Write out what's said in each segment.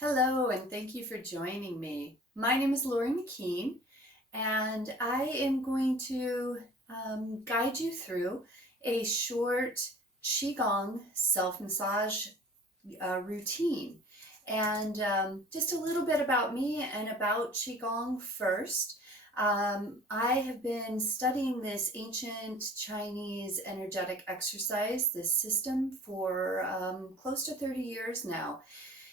Hello, and thank you for joining me. My name is Lauri McKean, and I am going to guide you through a short Qigong self-massage routine. And just a little bit about me and about Qigong first. I have been studying this ancient Chinese energetic exercise, this system, for close to 30 years now,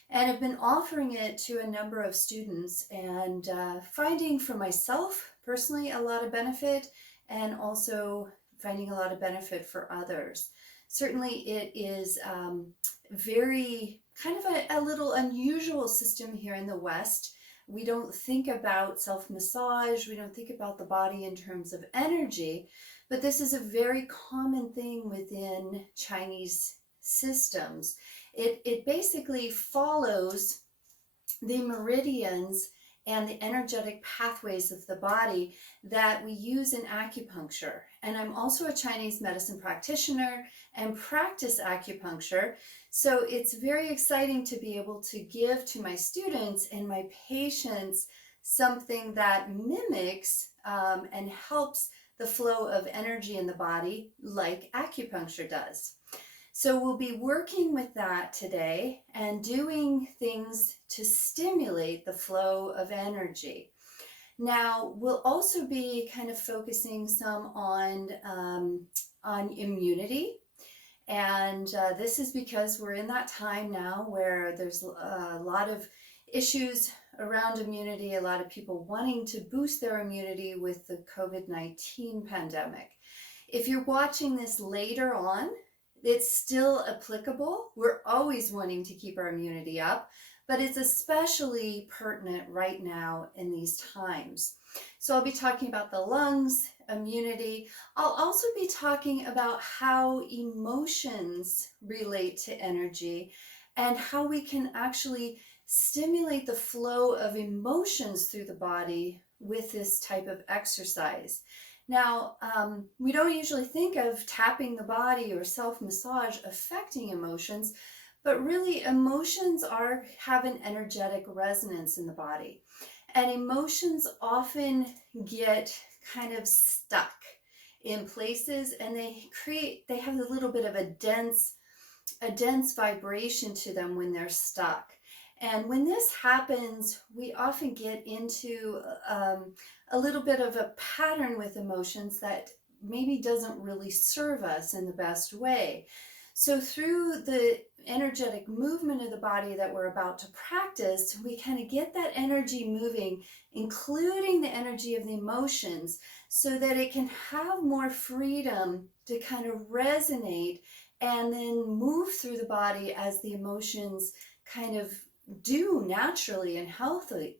and have been offering it to a number of students and finding for myself personally a lot of benefit, and also finding a lot of benefit for others. Certainly it is very kind of a little unusual system here in the West. We don't think about self-massage, we don't think about the body in terms of energy, but this is a very common thing within Chinese systems. It basically follows the meridians and the energetic pathways of the body that we use in acupuncture. And I'm also a Chinese medicine practitioner and practice acupuncture. So it's very exciting to be able to give to my students and my patients something that mimics and helps the flow of energy in the body like acupuncture does. So we'll be working with that today and doing things to stimulate the flow of energy. Now, we'll also be kind of focusing some on immunity. And this is because we're in that time now where there's a lot of issues around immunity, a lot of people wanting to boost their immunity with the COVID-19 pandemic. If you're watching this later on, it's still applicable. We're always wanting to keep our immunity up, but it's especially pertinent right now in these times. So I'll be talking about the lungs, immunity. I'll also be talking about how emotions relate to energy and how we can actually stimulate the flow of emotions through the body with this type of exercise. Now, we don't usually think of tapping the body or self-massage affecting emotions, but really emotions have an energetic resonance in the body. And emotions often get kind of stuck in places, and they have a little bit of a dense vibration to them when they're stuck. And when this happens, we often get into a little bit of a pattern with emotions that maybe doesn't really serve us in the best way. So through the energetic movement of the body that we're about to practice, we kind of get that energy moving, including the energy of the emotions, so that it can have more freedom to kind of resonate and then move through the body as the emotions kind of do naturally and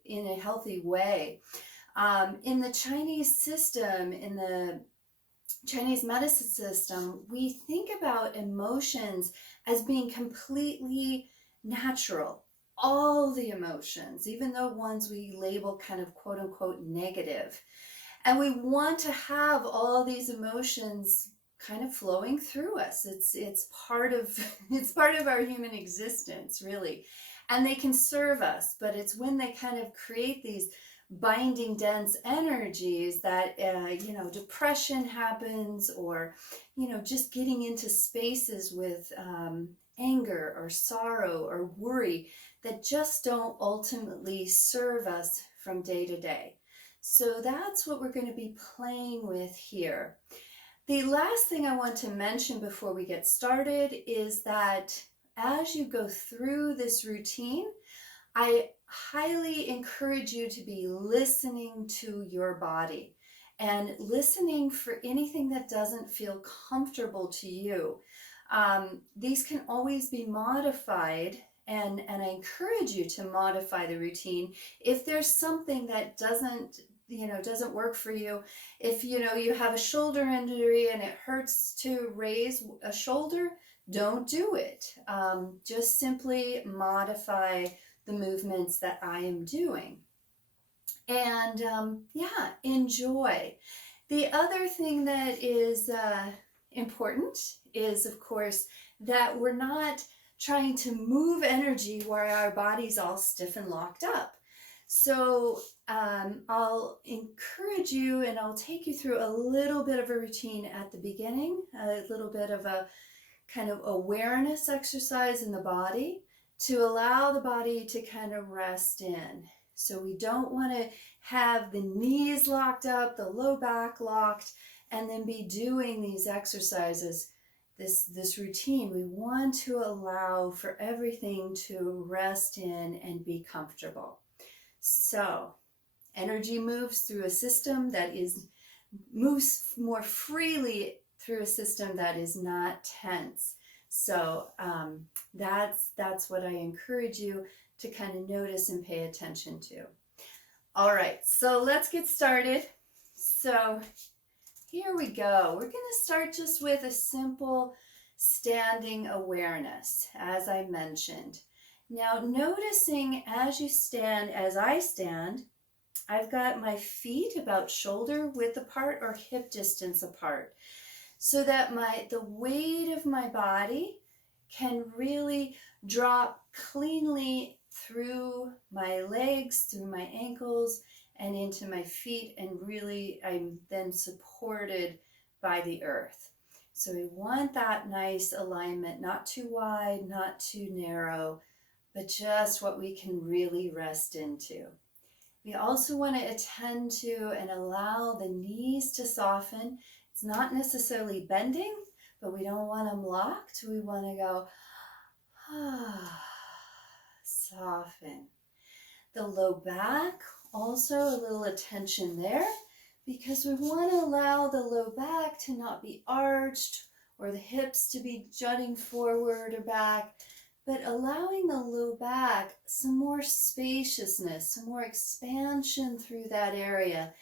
in a healthy way. In the Chinese system, in the Chinese medicine system, we think about emotions as being completely natural. All the emotions, even the ones we label kind of quote unquote negative. And we want to have all these emotions kind of flowing through us. It's part of our human existence, really. And they can serve us, but it's when they kind of create these binding dense energies that depression happens, or just getting into spaces with anger or sorrow or worry that just don't ultimately serve us from day to day. So that's what we're going to be playing with here. The last thing I want to mention before we get started is that as you go through this routine, I highly encourage you to be listening to your body and listening for anything that doesn't feel comfortable to you. These can always be modified, and I encourage you to modify the routine if there's something that doesn't work for you. If you have a shoulder injury and it hurts to raise a shoulder, don't do it. Just simply modify the movements that I am doing. And enjoy. The other thing that is important is, of course, that we're not trying to move energy where our body's all stiff and locked up. So I'll encourage you, and I'll take you through a little bit of a routine at the beginning, a little bit of a kind of awareness exercise in the body to allow the body to kind of rest in. So we don't want to have the knees locked up, the low back locked, and then be doing these exercises, this routine. We want to allow for everything to rest in and be comfortable. So energy moves through a system that moves more freely through a system that is not tense. So that's what I encourage you to kind of notice and pay attention to. All right, so let's get started. So here we go. We're going to start just with a simple standing awareness, as I mentioned. Now, noticing as you stand, as I stand, I've got my feet about shoulder width apart or hip distance apart, so that the weight of my body can really drop cleanly through my legs, through my ankles, and into my feet, and really I'm then supported by the earth. So we want that nice alignment, not too wide, not too narrow, but just what we can really rest into. We also want to attend to and allow the knees to soften. It's not necessarily bending, but we don't want them locked. We want to go, soften. The low back, also a little attention there, because we want to allow the low back to not be arched or the hips to be jutting forward or back, but allowing the low back some more spaciousness, some more expansion through that area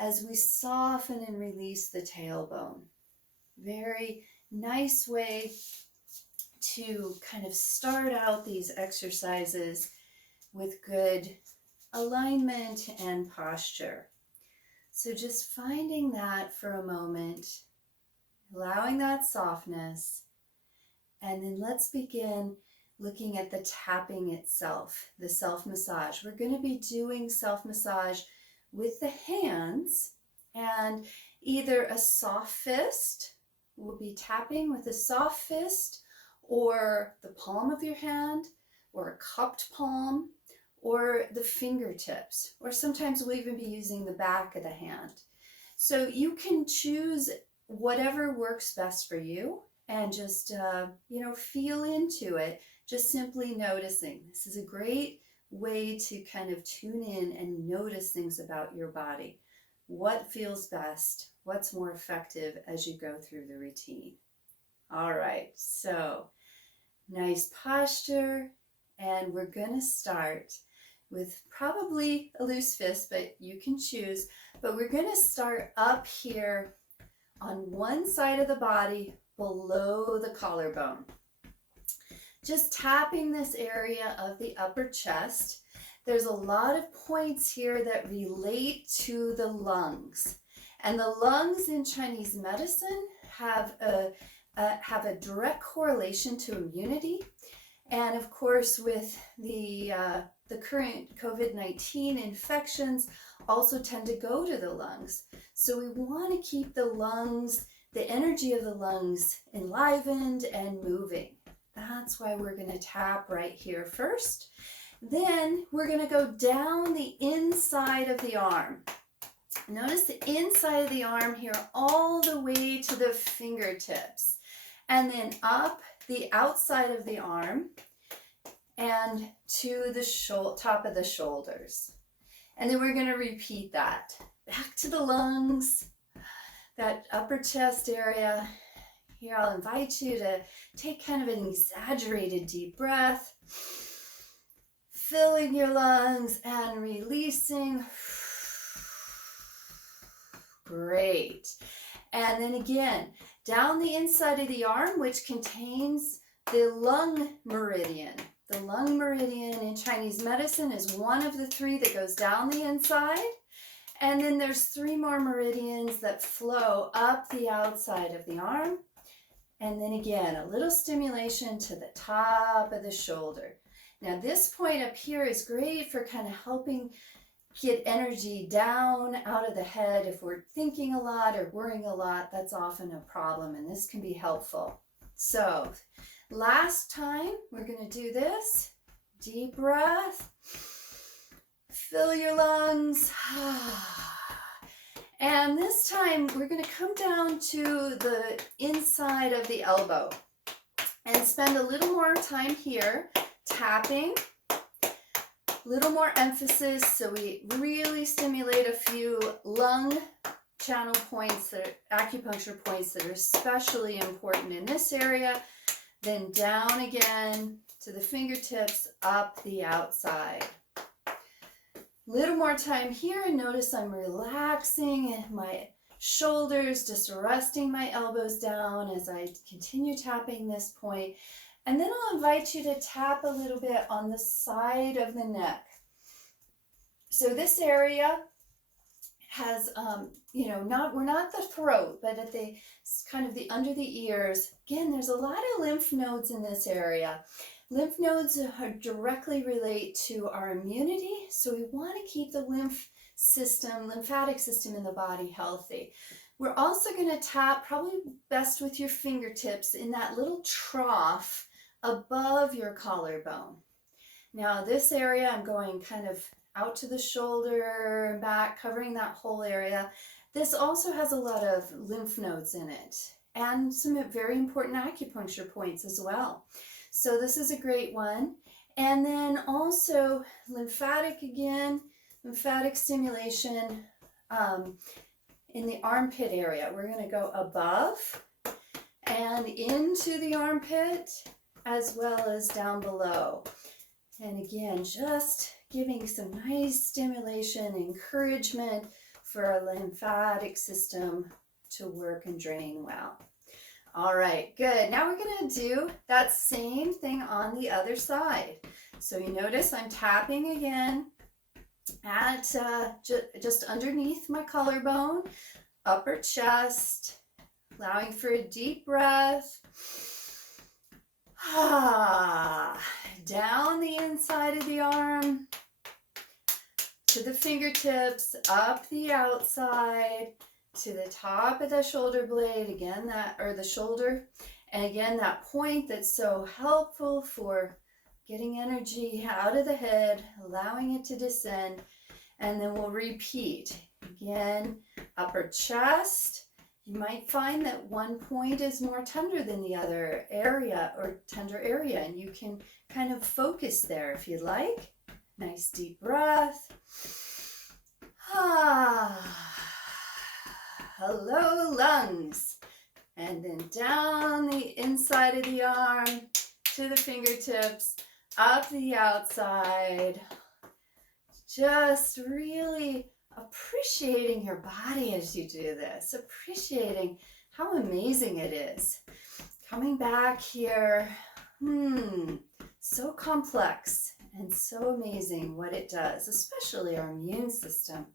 as we soften and release the tailbone. Very nice way to kind of start out these exercises with good alignment and posture. So just finding that for a moment, allowing that softness, and then let's begin looking at the tapping itself, the self-massage. We're going to be doing self-massage with the hands, and either a soft fist, we'll be tapping with a soft fist, or the palm of your hand, or a cupped palm, or the fingertips, or sometimes we'll even be using the back of the hand. So you can choose whatever works best for you, and just feel into it, just simply noticing. This is a great way to kind of tune in and notice things about your body. What feels best? What's more effective as you go through the routine? All right, so nice posture, and we're going to start with probably a loose fist, but you can choose. But we're going to start up here on one side of the body below the collarbone. Just tapping this area of the upper chest. There's a lot of points here that relate to the lungs. And the lungs in Chinese medicine have a direct correlation to immunity. And of course, with the current COVID-19 infections also tend to go to the lungs. So we want to keep the lungs, the energy of the lungs enlivened and moving. That's why we're going to tap right here first. Then we're going to go down the inside of the arm. Notice the inside of the arm here all the way to the fingertips. And then up the outside of the arm and to the top of the shoulders. And then we're going to repeat that. Back to the lungs, that upper chest area. Here I'll invite you to take kind of an exaggerated deep breath, filling your lungs and releasing. Great. And then again, down the inside of the arm, which contains the lung meridian. The lung meridian in Chinese medicine is one of the three that goes down the inside. And then there's three more meridians that flow up the outside of the arm. And then again, a little stimulation to the top of the shoulder. Now this point up here is great for kind of helping get energy down out of the head. If we're thinking a lot or worrying a lot, that's often a problem, and this can be helpful. So last time we're going to do this. Deep breath. Fill your lungs. And this time we're going to come down to the inside of the elbow and spend a little more time here tapping, a little more emphasis so we really stimulate a few lung channel points, that are acupuncture points that are especially important in this area. Then down again to the fingertips, up the outside. Little more time here, and notice I'm relaxing my shoulders, just resting my elbows down as I continue tapping this point. And then I'll invite you to tap a little bit on the side of the neck. So this area has, we're not the throat, but at the kind of the under the ears. Again, there's a lot of lymph nodes in this area. Lymph nodes directly relate to our immunity, so we want to keep the lymphatic system in the body healthy. We're also going to tap, probably best with your fingertips, in that little trough above your collarbone. Now this area, I'm going kind of out to the shoulder and back, covering that whole area. This also has a lot of lymph nodes in it, and some very important acupuncture points as well. So this is a great one. And then also lymphatic stimulation in the armpit area. We're going to go above and into the armpit as well as down below. And again, just giving some nice stimulation, encouragement for our lymphatic system to work and drain well. All right, good. Now we're going to do that same thing on the other side. So you notice I'm tapping again at just underneath my collarbone, upper chest, allowing for a deep breath. Down the inside of the arm, to the fingertips, up the outside, to the top of the shoulder blade, again the shoulder, and again that point that's so helpful for getting energy out of the head, allowing it to descend, and then we'll repeat. Again, upper chest. You might find that one point is more tender than the other area, or tender area, and you can kind of focus there if you'd like. Nice deep breath. Hello, lungs. And then down the inside of the arm to the fingertips, up the outside. Just really appreciating your body as you do this, appreciating how amazing it is. Coming back here, so complex and so amazing what it does, especially our immune system.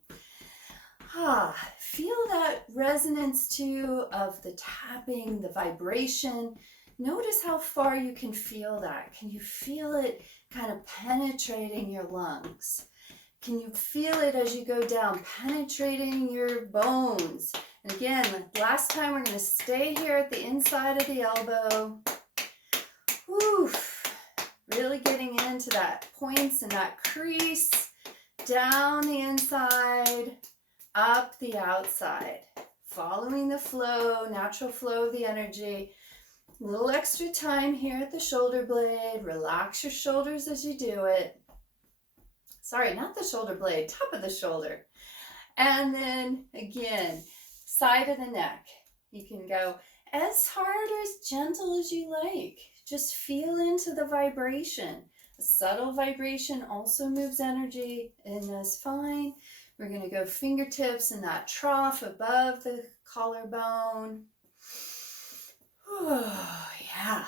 Feel that resonance too of the tapping, the vibration. Notice how far you can feel that. Can you feel it kind of penetrating your lungs? Can you feel it as you go down, penetrating your bones? And again, last time we're going to stay here at the inside of the elbow. Really getting into that points and that crease, down the inside, up the outside, following the flow, natural flow of the energy. A little extra time here at the shoulder blade. Relax your shoulders as you do it. Sorry, not the shoulder blade, top of the shoulder. And then again, side of the neck. You can go as hard or as gentle as you like. Just feel into the vibration. A subtle vibration also moves energy, and that's fine. We're going to go fingertips in that trough above the collarbone. Oh, yeah.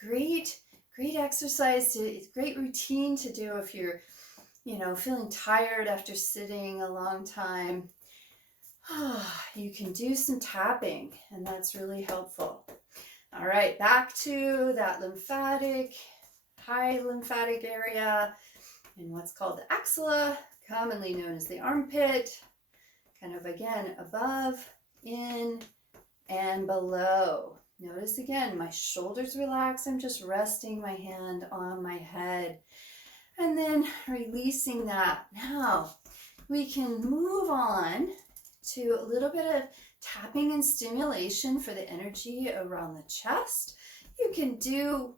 Great exercise. Great routine to do if you're feeling tired after sitting a long time. You can do some tapping, and that's really helpful. All right, back to that high lymphatic area in what's called the axilla, commonly known as the armpit, kind of again above, in, and below. Notice again, my shoulders relax. I'm just resting my hand on my head and then releasing that. Now we can move on to a little bit of tapping and stimulation for the energy around the chest. You can do,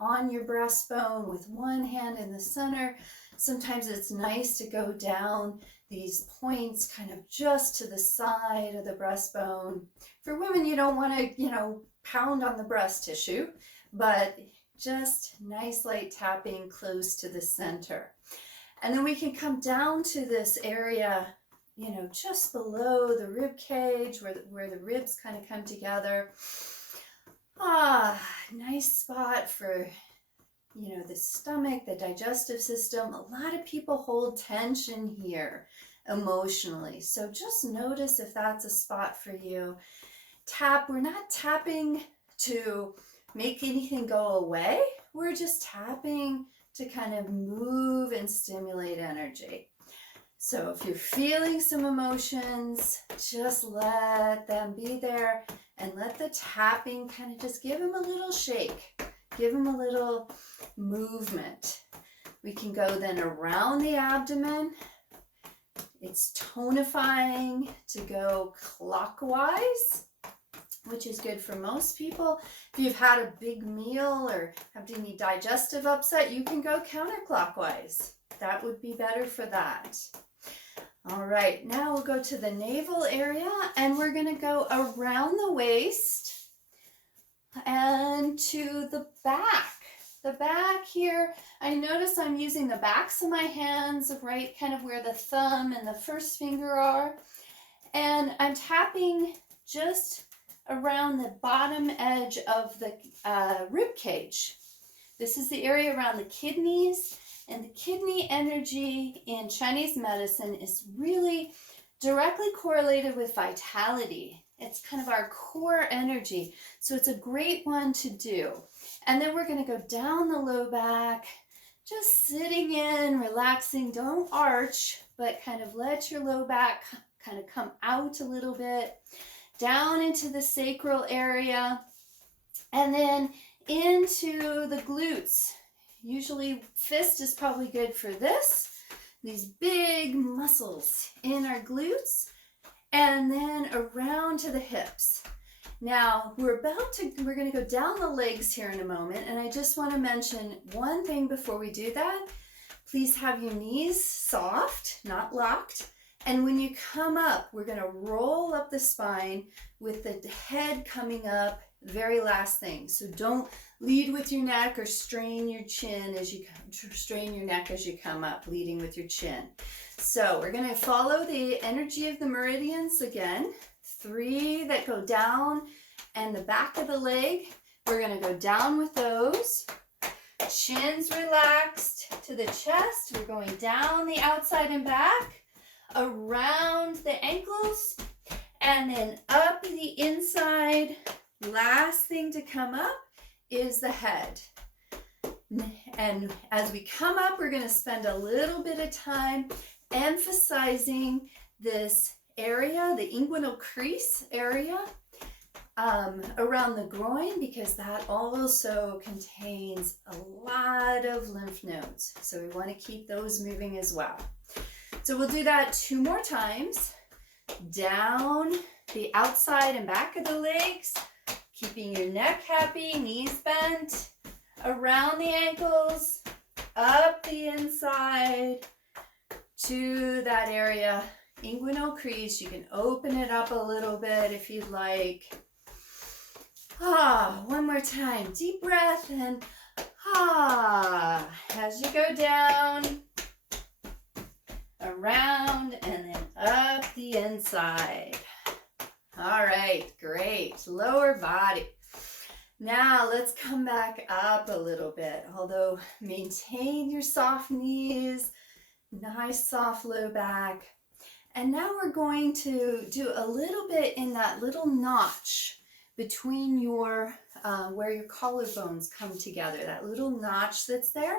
on your breastbone with one hand in the center. Sometimes it's nice to go down these points kind of just to the side of the breastbone. For women, you don't want to, pound on the breast tissue, but just nice light tapping close to the center. And then we can come down to this area, just below the rib cage where the ribs kind of come together. Nice spot for, the stomach, the digestive system. A lot of people hold tension here emotionally. So just notice if that's a spot for you. Tap. We're not tapping to make anything go away. We're just tapping to kind of move and stimulate energy. So if you're feeling some emotions, just let them be there and let the tapping kind of just give them a little shake, give them a little movement. We can go then around the abdomen. It's tonifying to go clockwise, which is good for most people. If you've had a big meal or have any digestive upset, you can go counterclockwise. That would be better for that. All right, now we'll go to the navel area and we're going to go around the waist and to the back. The back here, I notice I'm using the backs of my hands, right, kind of where the thumb and the first finger are. And I'm tapping just around the bottom edge of the rib cage. This is the area around the kidneys. And the kidney energy in Chinese medicine is really directly correlated with vitality. It's kind of our core energy. So it's a great one to do. And then we're going to go down the low back, just sitting in, relaxing. Don't arch, but kind of let your low back kind of come out a little bit, down into the sacral area, and then into the glutes. Usually fist is probably good for this. These big muscles in our glutes, and then around to the hips. Now we're going to go down the legs here in a moment, and I just want to mention one thing before we do that. Please have your knees soft, not locked. And when you come up, we're going to roll up the spine with the head coming up, very last thing. So don't lead with your neck or strain your chin as you strain your neck as you come up, leading with your chin. So we're going to follow the energy of the meridians again. 3 that go down and the back of the leg. We're going to go down with those. Chin's relaxed to the chest. We're going down the outside and back, around the ankles, and then up the inside. Last thing to come up is the head. And as we come up, we're going to spend a little bit of time emphasizing this area, the inguinal crease area, around the groin, because that also contains a lot of lymph nodes. So we want to keep those moving as well. So we'll do that 2 more times. Down the outside and back of the legs, keeping your neck happy, knees bent, around the ankles, up the inside to that area, inguinal crease. You can open it up a little bit if you'd like. One more time. Deep breath and as you go down, around, and then up the inside. All right, great. Lower body. Now let's come back up a little bit, although maintain your soft knees, nice soft low back. And now we're going to do a little bit in that little notch between your, where your collarbones come together, that little notch that's there.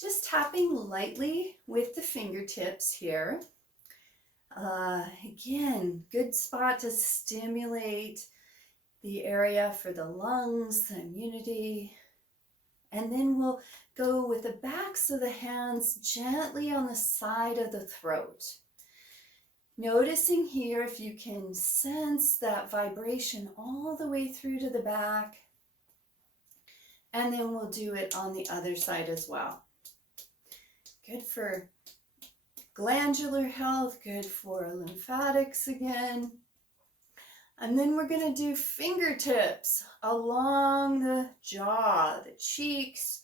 Just tapping lightly with the fingertips here. Again, good spot to stimulate the area for the lungs, the immunity. And then we'll go with the backs of the hands gently on the side of the throat. Noticing here if you can sense that vibration all the way through to the back. And then we'll do it on the other side as well. Good for glandular health, good for lymphatics again. And then we're going to do fingertips along the jaw, the cheeks,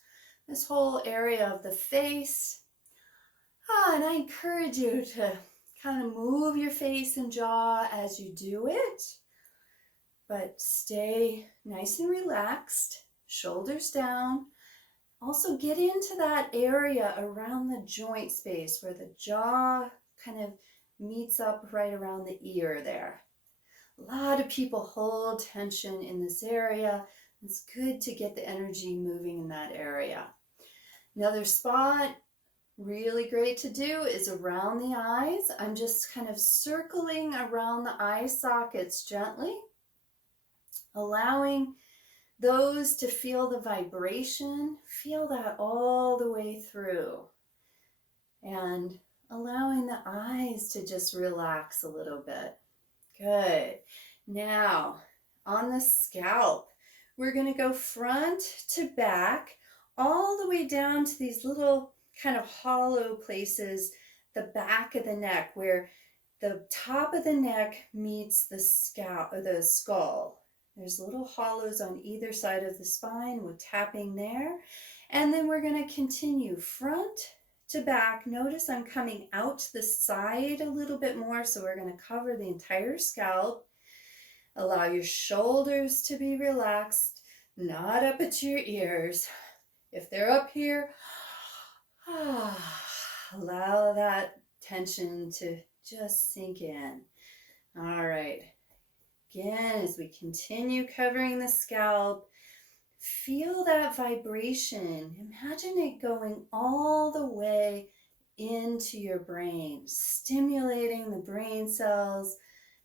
this whole area of the face. And I encourage you to kind of move your face and jaw as you do it, but stay nice and relaxed, shoulders down. Also get into that area around the joint space where the jaw kind of meets up right around the ear there. A lot of people hold tension in this area. It's good to get the energy moving in that area. Another spot really great to do is around the eyes. I'm just kind of circling around the eye sockets gently, allowing those to feel the vibration, feel that all the way through, and allowing the eyes to just relax a little bit. Good. Now, on the scalp, we're going to go front to back, all the way down to these little kind of hollow places, the back of the neck, where the top of the neck meets the scalp or the skull. There's little hollows on either side of the spine. We're tapping there. And then we're going to continue front to back. Notice I'm coming out to the side a little bit more, so we're going to cover the entire scalp. Allow your shoulders to be relaxed, not up at your ears. If they're up here, allow that tension to just sink in. All right. Again, as we continue covering the scalp, feel that vibration. Imagine it going all the way into your brain, stimulating the brain cells,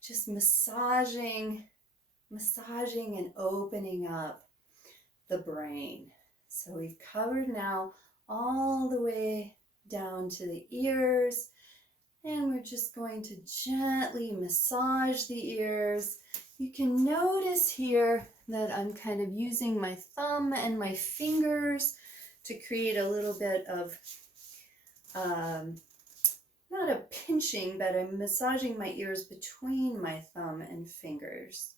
just massaging and opening up the brain. So we've covered now all the way down to the ears, and we're just going to gently massage the ears. You can notice here that I'm kind of using my thumb and my fingers to create a little bit of, not a pinching, but I'm massaging my ears between my thumb and fingers.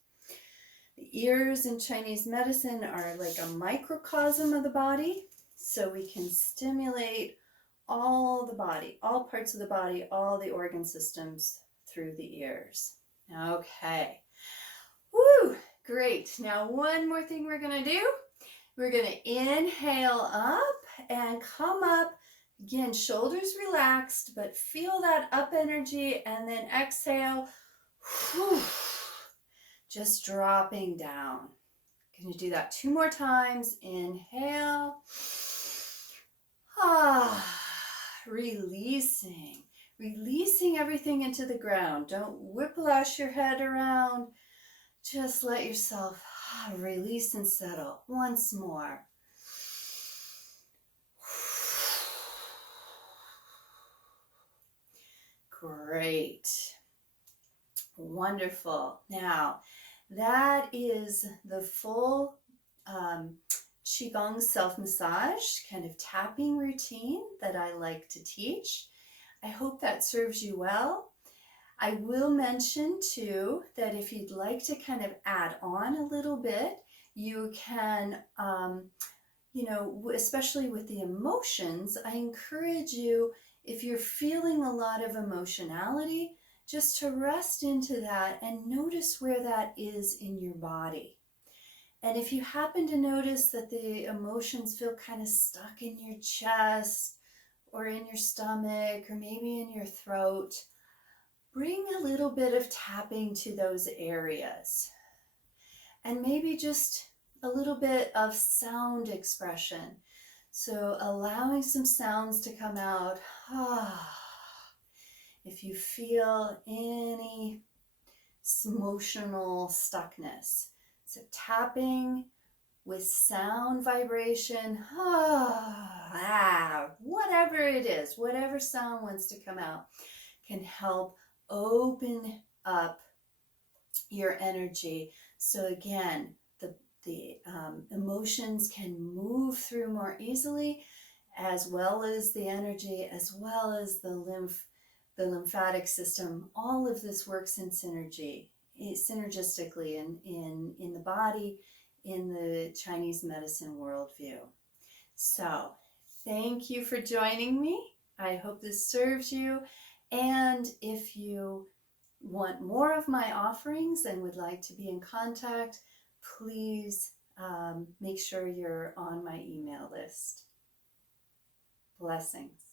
The ears in Chinese medicine are like a microcosm of the body, so we can stimulate all the body, all parts of the body, all the organ systems through the ears. Okay. Woo! Great. Now one more thing we're going to do. We're going to inhale up and come up. Again, shoulders relaxed, but feel that up energy, and then exhale. Whew, just dropping down. Going to do that 2 more times. Inhale. Releasing everything into the ground. Don't whiplash your head around. Just let yourself release and settle once more. Great. Wonderful. Now, that is the full Qigong self-massage kind of tapping routine that I like to teach. I hope that serves you well. I will mention too that if you'd like to kind of add on a little bit, you can, especially with the emotions, I encourage you, if you're feeling a lot of emotionality, just to rest into that and notice where that is in your body. And if you happen to notice that the emotions feel kind of stuck in your chest or in your stomach or maybe in your throat, bring a little bit of tapping to those areas. and maybe just a little bit of sound expression. So allowing some sounds to come out. If you feel any emotional stuckness. So tapping with sound vibration, whatever it is, whatever sound wants to come out, can help open up your energy. So again, the emotions can move through more easily, as well as the energy, as well as the lymphatic system. All of this works in synergistically in the body, in the Chinese medicine worldview. So thank you for joining me. I hope this serves you. And if you want more of my offerings and would like to be in contact, please make sure you're on my email list. Blessings.